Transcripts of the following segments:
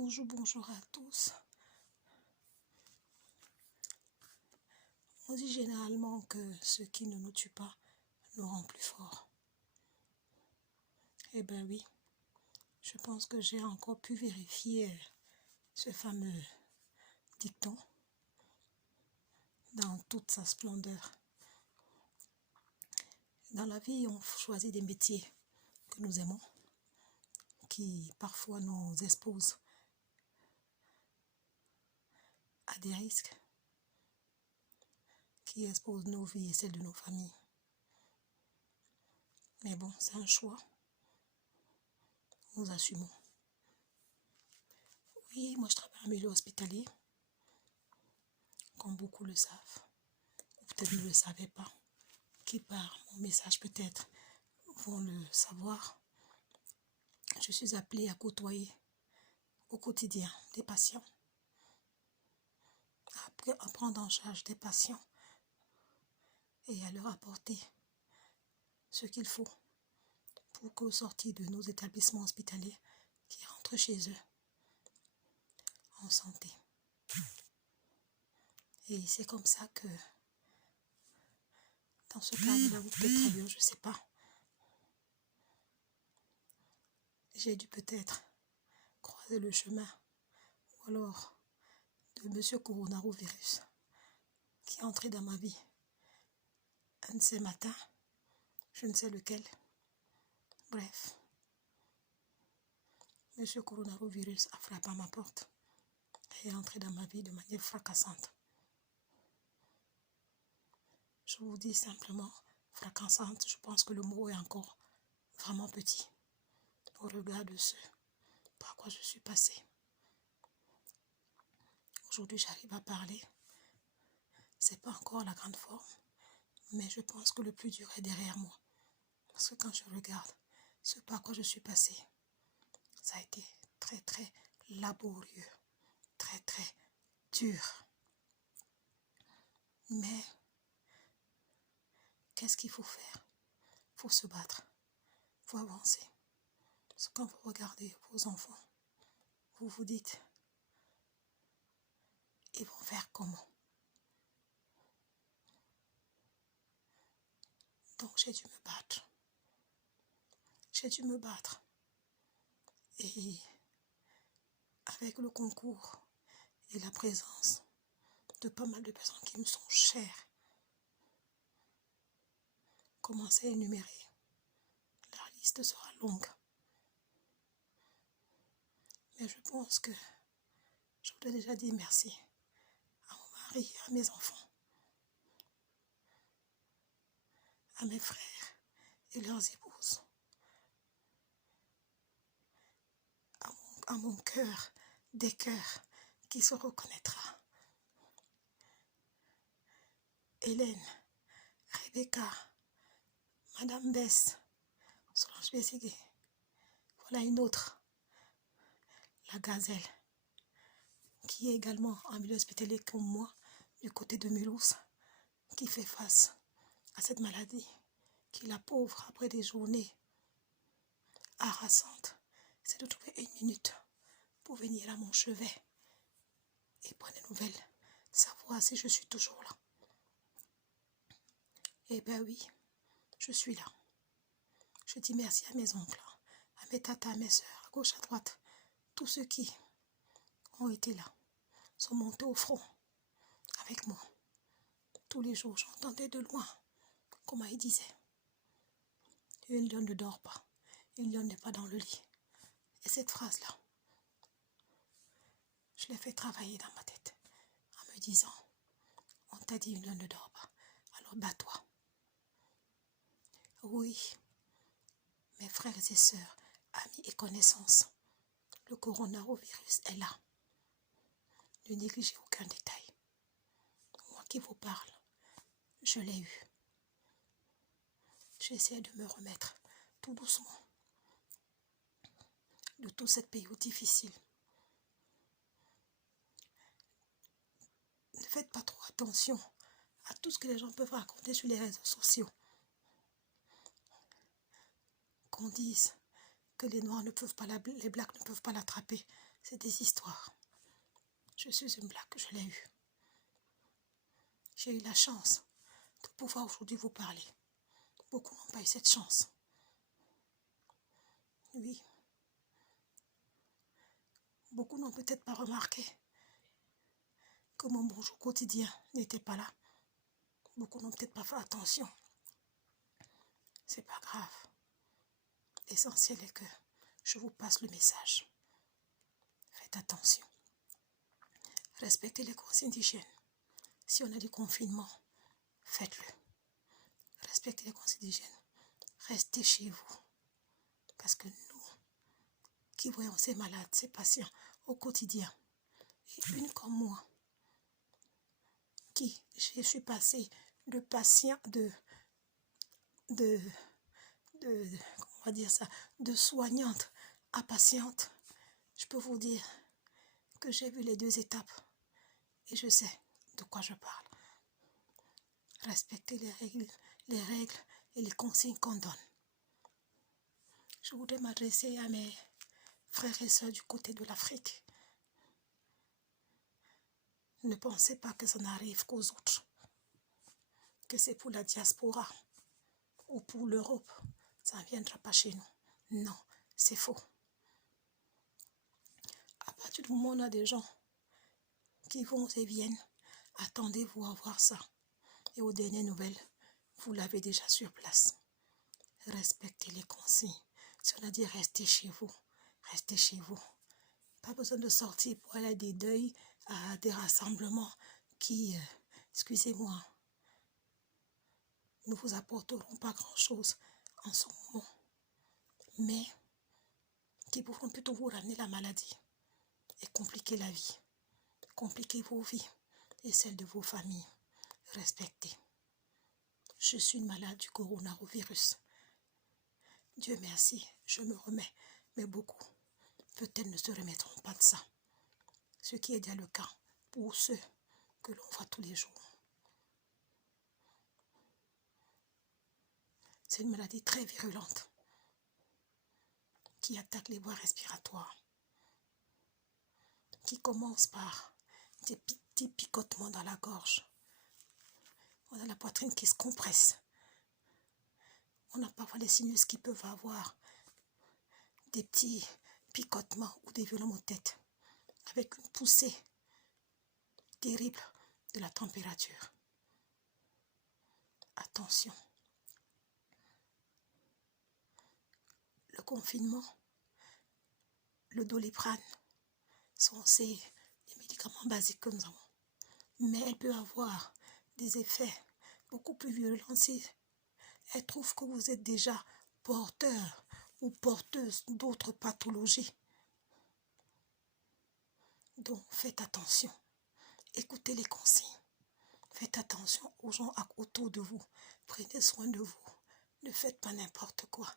Bonjour à tous. On dit généralement que ce qui ne nous tue pas nous rend plus forts. Eh bien oui, je pense que j'ai encore pu vérifier ce fameux dicton dans toute sa splendeur. Dans la vie, on choisit des métiers que nous aimons, qui parfois nous exposent à des risques, qui exposent nos vies et celles de nos familles. Mais bon, c'est un choix. Nous assumons. Oui, moi je travaille en milieu hospitalier, comme beaucoup le savent, ou peut-être ne le savaient pas, qui par mon message peut-être vont le savoir. Je suis appelée à côtoyer au quotidien des patients, à prendre en charge des patients et à leur apporter ce qu'il faut pour qu'au sortir de nos établissements hospitaliers, qu'ils rentrent chez eux en santé. Et c'est comme ça que, dans ce cadre-là, ou peut-être ailleurs, je ne sais pas, j'ai dû peut-être croiser le chemin, ou alors de Monsieur Coronavirus, qui est entré dans ma vie un de ces matins, je ne sais lequel. Bref, Monsieur Coronavirus a frappé à ma porte et est entré dans ma vie de manière fracassante. Je vous dis simplement fracassante, je pense que le mot est encore vraiment petit au regard de ce par quoi je suis passée. Aujourd'hui, j'arrive à parler. C'est pas encore la grande forme, mais je pense que le plus dur est derrière moi. Parce que quand je regarde ce par quoi je suis passée, ça a été très très laborieux, très très dur. Mais qu'est-ce qu'il faut faire? Il faut se battre, il faut avancer. Parce que quand vous regardez vos enfants, vous vous dites, ils vont faire comment? Donc j'ai dû me battre. J'ai dû me battre. Et avec le concours et la présence de pas mal de personnes qui me sont chères, commencez à énumérer. La liste sera longue. Mais je pense que je voudrais déjà dire merci à mon mari, à mes enfants, à mes frères et leurs épouses, à mon cœur des cœurs qui se reconnaîtra. Hélène, Rebecca, Madame Bess, Solange Bességué. Voilà une autre, la Gazelle, qui est également en milieu hospitalier comme moi, du côté de Mulhouse, qui fait face à cette maladie, qui la pauvre après des journées harassantes, c'est de trouver une minute pour venir à mon chevet et prendre des nouvelles, savoir si je suis toujours là. Eh bien oui, je suis là. Je dis merci à mes oncles, à mes tatas, à mes soeurs, à gauche, à droite, tous ceux qui ont été là, sont montés au front avec moi. Tous les jours, j'entendais de loin, comment ils disaient, une lionne ne dort pas, une lionne n'est pas dans le lit. Et cette phrase-là, je l'ai fait travailler dans ma tête, en me disant, on t'a dit une lionne ne dort pas, alors bats-toi. Oui, mes frères et sœurs, amis et connaissances, le coronavirus est là. Ne négligez aucun détail. Moi qui vous parle, je l'ai eu. J'essaie de me remettre tout doucement de toute cette période difficile. Ne faites pas trop attention à tout ce que les gens peuvent raconter sur les réseaux sociaux. Qu'on dise que les noirs ne peuvent pas les blacks ne peuvent pas l'attraper. C'est des histoires. Je suis une blague, je l'ai eue. J'ai eu la chance de pouvoir aujourd'hui vous parler. Beaucoup n'ont pas eu cette chance. Oui. Beaucoup n'ont peut-être pas remarqué que mon bonjour quotidien n'était pas là. Beaucoup n'ont peut-être pas fait attention. C'est pas grave. L'essentiel est que je vous passe le message. Faites attention. Respectez les consignes d'hygiène. Si on a du confinement, faites-le. Respectez les consignes d'hygiène. Restez chez vous. Parce que nous, qui voyons ces malades, ces patients au quotidien, et une comme moi, qui, je suis passée de patient, comment on va dire ça, de soignante à patiente, je peux vous dire que j'ai vu les deux étapes et je sais de quoi je parle. Respectez les règles et les consignes qu'on donne. Je voudrais m'adresser à mes frères et sœurs du côté de l'Afrique. Ne pensez pas que ça n'arrive qu'aux autres, que c'est pour la diaspora ou pour l'Europe. Ça ne viendra pas chez nous. Non, c'est faux. À partir du moment où on a des gens qui vont et viennent, attendez-vous à voir ça. Et aux dernières nouvelles, vous l'avez déjà sur place. Respectez les consignes. Si on a dit restez chez vous, restez chez vous. Pas besoin de sortir pour aller à des deuils, à des rassemblements qui, excusez-moi, ne vous apporteront pas grand-chose en ce moment, mais qui pourront plutôt vous ramener la maladie et compliquer la vie, compliquer vos vies et celles de vos familles. Respectez. Je suis une malade du coronavirus. Dieu merci, je me remets, mais beaucoup peut-être ne se remettront pas de ça. Ce qui est déjà le cas pour ceux que l'on voit tous les jours. C'est une maladie très virulente qui attaque les voies respiratoires, qui commence par des petits picotements dans la gorge. On a la poitrine qui se compresse. On a parfois les sinus qui peuvent avoir des petits picotements ou des violents maux de tête avec une poussée terrible de la température. Attention. Le confinement, le Doliprane, sont les médicaments basiques que nous avons. Mais elle peut avoir des effets beaucoup plus violents si elle trouve que vous êtes déjà porteur ou porteuse d'autres pathologies. Donc faites attention. Écoutez les consignes. Faites attention aux gens autour de vous. Prenez soin de vous. Ne faites pas n'importe quoi.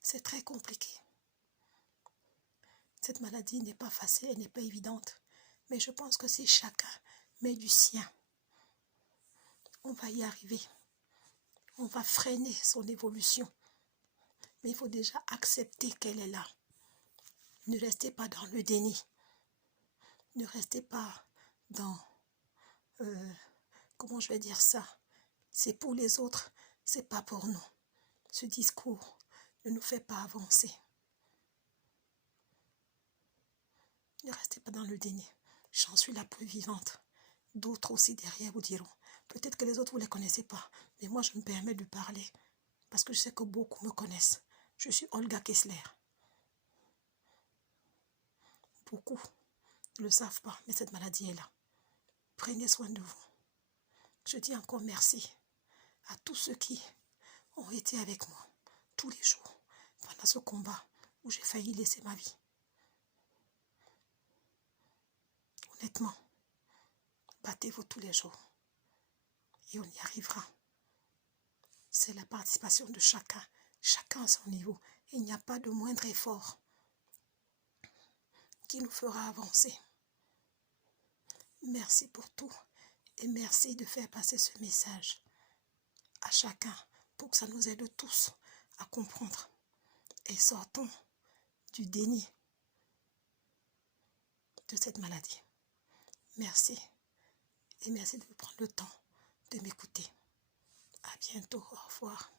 C'est très compliqué. Cette maladie n'est pas facile, elle n'est pas évidente. Mais je pense que si chacun met du sien, on va y arriver. On va freiner son évolution. Mais il faut déjà accepter qu'elle est là. Ne restez pas dans le déni. Ne restez pas dans... comment je vais dire ça? C'est pour les autres, c'est pas pour nous. Ce discours ne nous fait pas avancer. Ne restez pas dans le déni. J'en suis la preuve vivante. D'autres aussi derrière vous diront. Peut-être que les autres, vous ne les connaissez pas. Mais moi, je me permets de parler. Parce que je sais que beaucoup me connaissent. Je suis Olga Kessler. Beaucoup ne le savent pas, mais cette maladie est là. Prenez soin de vous. Je dis encore merci à tous ceux qui ont été avec moi tous les jours pendant ce combat où j'ai failli laisser ma vie. Honnêtement, battez-vous tous les jours et on y arrivera. C'est la participation de chacun à son niveau. Il n'y a pas de moindre effort qui nous fera avancer. Merci pour tout et merci de faire passer ce message à chacun pour que ça nous aide tous à comprendre et sortons du déni de cette maladie. Merci. Et merci de prendre le temps de m'écouter. À bientôt. Au revoir.